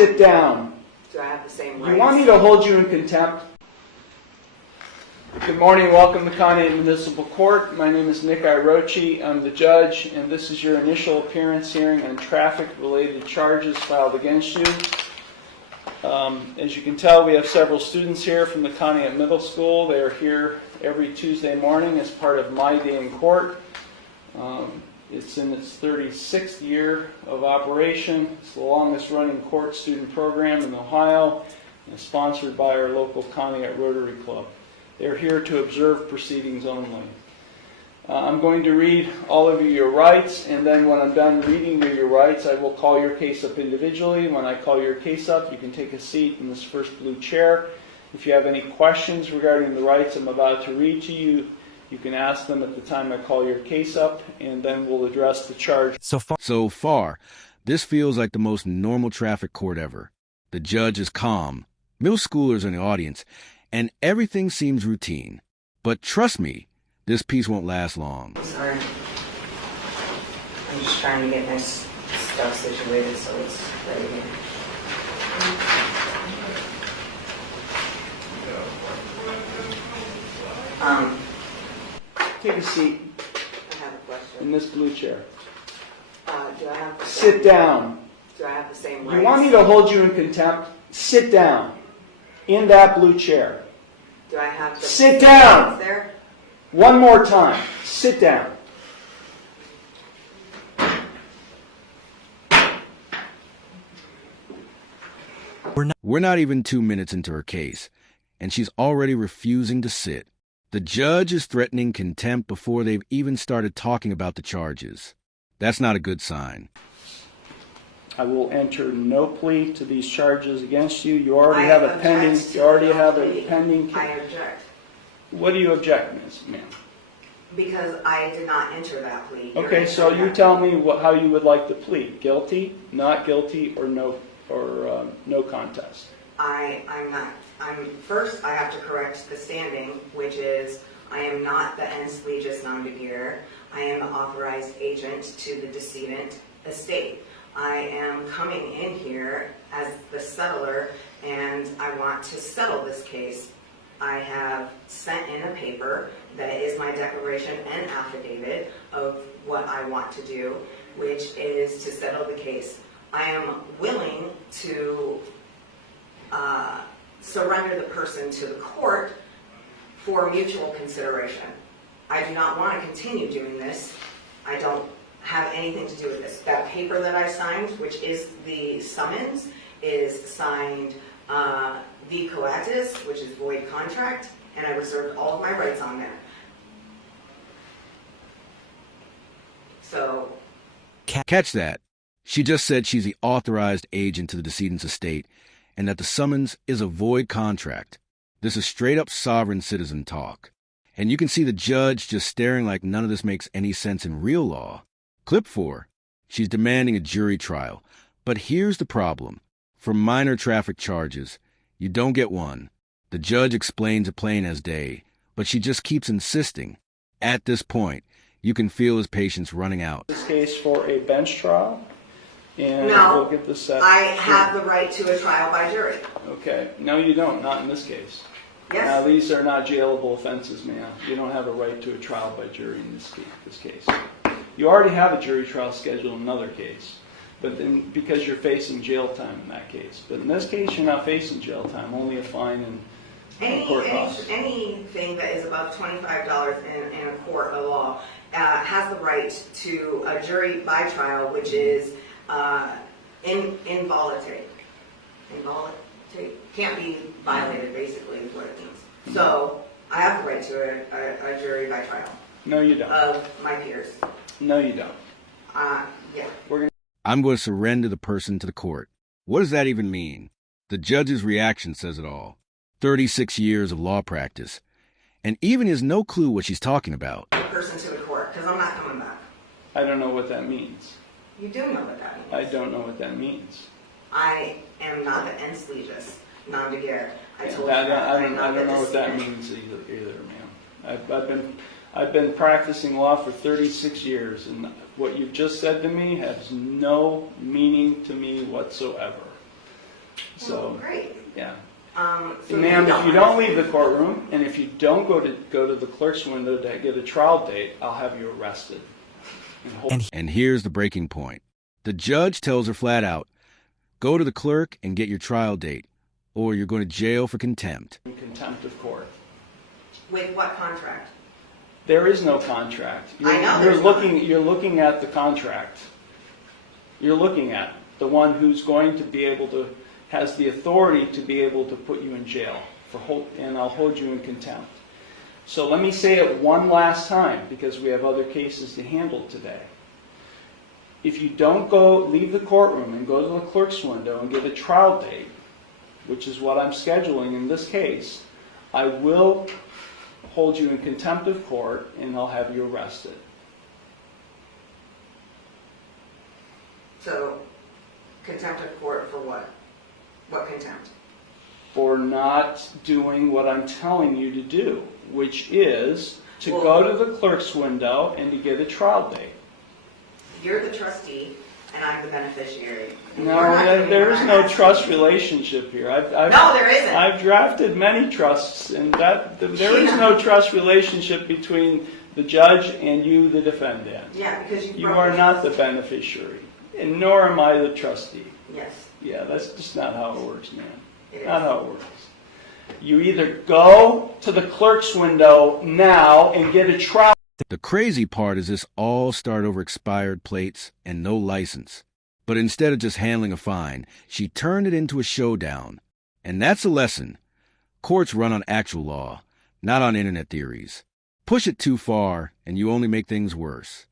Sit down. Do I have the same rights? You want me to hold you in contempt? Good morning. Welcome to Conneaut Municipal Court. My name is Nick Irochi. I'm the judge, and this is your initial appearance hearing on traffic-related charges filed against you. As you can tell, we have several students here from the Conneaut Middle School. They are here every Tuesday morning as part of My Day in Court. It's in its 36th year of operation. It's the longest running court student program in Ohio, and is sponsored by our local Conneaut Rotary Club. They're here to observe proceedings only. I'm going to read all of you your rights, and then when I'm done reading you your rights, I will call your case up individually. When I call your case up, you can take a seat in this first blue chair. If you have any questions regarding the rights I'm about to read to you, you can ask them at the time I call your case up, and then we'll address the charge. So far, this feels like the most normal traffic court ever. The judge is calm, middle schoolers in the audience, and everything seems routine. But trust me, this piece won't last long. Sorry. I'm just trying to get my stuff situated so it's ready. Take a seat I have a question. in this blue chair. Do I have the Sit down. Do I have the same rights? You want me to hold you in contempt? Sit down in that blue chair. Do I have the Sit down. rights there? One more time. Sit down. We're not even 2 minutes into her case, and she's already refusing to sit. The judge is threatening contempt before they've even started talking about the charges. That's not a good sign. I will enter no plea to these charges against you. You already I have a object pending. to You already no have a plea. pending. I object. What do you object, Ms. Ma'am? Because I did not enter that plea. Okay, so you tell me how you would like to plead: guilty, not guilty, or no contest. I'm not. First, I have to correct the standing, which is I am not the ens legis non begeer. I am the authorized agent to the decedent estate. I am coming in here as the settler, and I want to settle this case. I have sent in a paper that is my declaration and affidavit of what I want to do, which is to settle the case. I am willing to surrender the person to the court for mutual consideration. I do not want to continue doing this. I don't have anything to do with this. That paper that I signed, which is the summons, is signed V coatis, which is void contract, and I reserved all of my rights on there. So, Catch that. She just said she's the authorized agent to the decedent's estate, and that the summons is a void contract. This is straight-up sovereign citizen talk. And you can see the judge just staring like none of this makes any sense in real law. Clip 4. She's demanding a jury trial. But here's the problem. For minor traffic charges, you don't get one. The judge explains it plain as day, but she just keeps insisting. At this point, you can feel his patience running out. This case for a bench trial, and no, we'll get this set. I have the right to a trial by jury. Okay. No, you don't. Not in this case. Yes. Now, these are not jailable offenses, ma'am. You don't have a right to a trial by jury in this case. You already have a jury trial scheduled in another case, but then because you're facing jail time in that case. But in this case, you're not facing jail time, only a fine and court costs. Anything that is above $25 in a court of law has the right to a jury by trial, which is involuntary. Involuntary can't be violated, basically, is what it means. So I have the right to a jury by trial. No, you don't. Of my peers. No, you don't. Yeah. I'm going to surrender the person to the court. What does that even mean? The judge's reaction says it all. 36 years of law practice. And even has no clue what she's talking about. The person to the court, because I'm not coming back. I don't know what that means. You do know what that means. I don't know what that means. I am not the ens legis non begeer. I told I you don't know what that means either, ma'am. I've been practicing law for 36 years, and what you've just said to me has no meaning to me whatsoever. So, Great. yeah. So Ma'am, if you don't leave the courtroom, and if you don't go to the clerk's window to get a trial date, I'll have you arrested. And here's the breaking point. The judge tells her flat out, go to the clerk and get your trial date, or you're going to jail for contempt. In contempt of court. With what contract? There is no contract. I know You're looking at the contract. You're looking at the one who's going to be able to, has the authority to be able to put you in jail, and I'll hold you in contempt. So let me say it one last time, because we have other cases to handle today. If you don't leave the courtroom and go to the clerk's window and get a trial date, which is what I'm scheduling in this case, I will hold you in contempt of court and I'll have you arrested. So, contempt of court for what? What contempt? For not doing what I'm telling you to do, which is to go to the clerk's window and to get a trial date. You're the trustee and I'm the beneficiary. No, there is no trust relationship here. No, there isn't. I've drafted many trusts, and there is no trust relationship between the judge and you, the defendant. Yeah, because You are not the beneficiary, and nor am I the trustee. Yes. Yeah, that's just not how it works, man. It Not is. how it works. You either go to the clerk's window now and get a trial. The crazy part is this all started over expired plates and no license. But instead of just handling a fine, she turned it into a showdown. And that's a lesson. Courts run on actual law, not on internet theories. Push it too far, and you only make things worse.